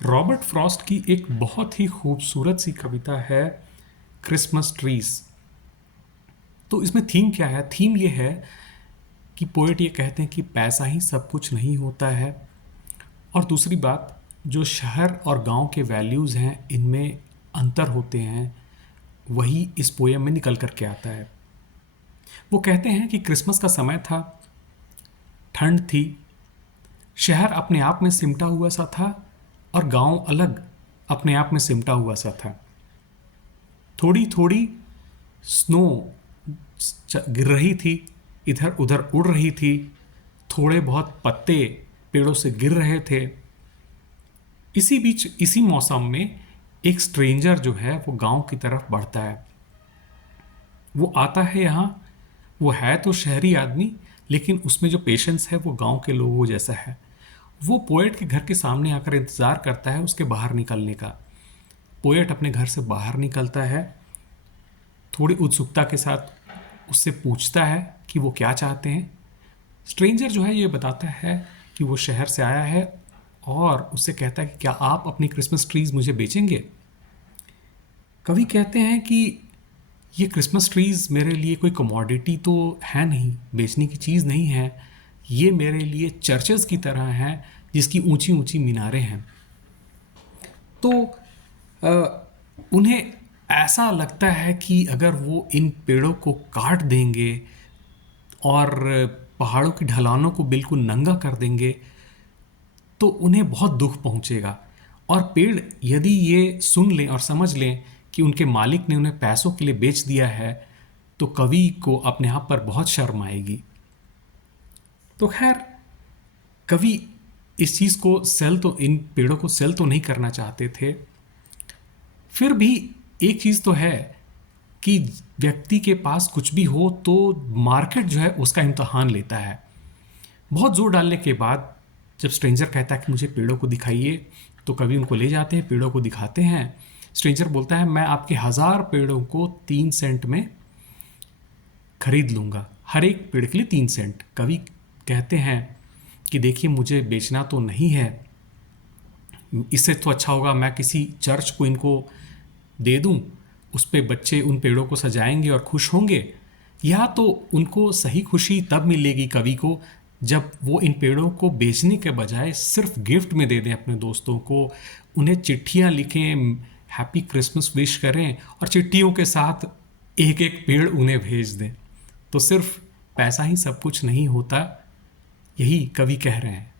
Robert Frost की एक बहुत ही खूबसूरत सी कविता है क्रिसमस ट्रीज। तो इसमें थीम क्या है? थीम ये है कि पोएट ये कहते हैं कि पैसा ही सब कुछ नहीं होता है। और दूसरी बात, जो शहर और गांव के वैल्यूज़ हैं इनमें अंतर होते हैं, वही इस पोएम में निकल कर के आता है। वो कहते हैं कि क्रिसमस का समय था, ठंड थी, शहर अपने आप में सिमटा हुआ सा था और गांव अलग अपने आप में सिमटा हुआ सा था। थोड़ी थोड़ी स्नो गिर रही थी, इधर उधर उड़ रही थी, थोड़े बहुत पत्ते पेड़ों से गिर रहे थे। इसी बीच इसी मौसम में एक स्ट्रेंजर जो है वो गांव की तरफ बढ़ता है। वो आता है यहाँ, वो है तो शहरी आदमी, लेकिन उसमें जो पेशेंस है वो गांव के लोगों जैसा है। वो पोएट के घर के सामने आकर इंतज़ार करता है उसके बाहर निकलने का। पोएट अपने घर से बाहर निकलता है, थोड़ी उत्सुकता के साथ उससे पूछता है कि वो क्या चाहते हैं। स्ट्रेंजर जो है ये बताता है कि वो शहर से आया है और उससे कहता है कि क्या आप अपनी क्रिसमस ट्रीज मुझे बेचेंगे। कवि कहते हैं कि ये क्रिसमस ट्रीज मेरे लिए कोई कमोडिटी तो है नहीं, बेचने की चीज़ नहीं है। ये मेरे लिए चर्चेस की तरह हैं जिसकी ऊंची ऊंची मीनारें हैं। तो उन्हें ऐसा लगता है कि अगर वो इन पेड़ों को काट देंगे और पहाड़ों की ढलानों को बिल्कुल नंगा कर देंगे तो उन्हें बहुत दुख पहुंचेगा। और पेड़ यदि ये सुन लें और समझ लें कि उनके मालिक ने उन्हें पैसों के लिए बेच दिया है तो कवि को अपने आप पर बहुत शर्म आएगी। तो खैर, कवि इस चीज़ को इन पेड़ों को सेल तो नहीं करना चाहते थे। फिर भी एक चीज़ तो है कि व्यक्ति के पास कुछ भी हो तो मार्केट जो है उसका इम्तहान लेता है। बहुत जोर डालने के बाद जब स्ट्रेंजर कहता है कि मुझे पेड़ों को दिखाइए, तो कवि उनको ले जाते हैं, पेड़ों को दिखाते हैं। स्ट्रेंजर बोलता है मैं आपके 1000 पेड़ों को 3 सेंट में खरीद लूँगा, हर एक पेड़ के लिए 3 सेंट। कवि कहते हैं कि देखिए मुझे बेचना तो नहीं है, इससे तो अच्छा होगा मैं किसी चर्च को इनको दे दूं, उस पे बच्चे उन पेड़ों को सजाएंगे और खुश होंगे। या तो उनको सही खुशी तब मिलेगी कवि को जब वो इन पेड़ों को बेचने के बजाय सिर्फ गिफ्ट में दे दें अपने दोस्तों को, उन्हें चिट्ठियाँ लिखें, हैप्पी क्रिसमस विश करें और चिट्ठियों के साथ एक एक पेड़ उन्हें भेज दें। तो सिर्फ पैसा ही सब कुछ नहीं होता, यही कवि कह रहे हैं।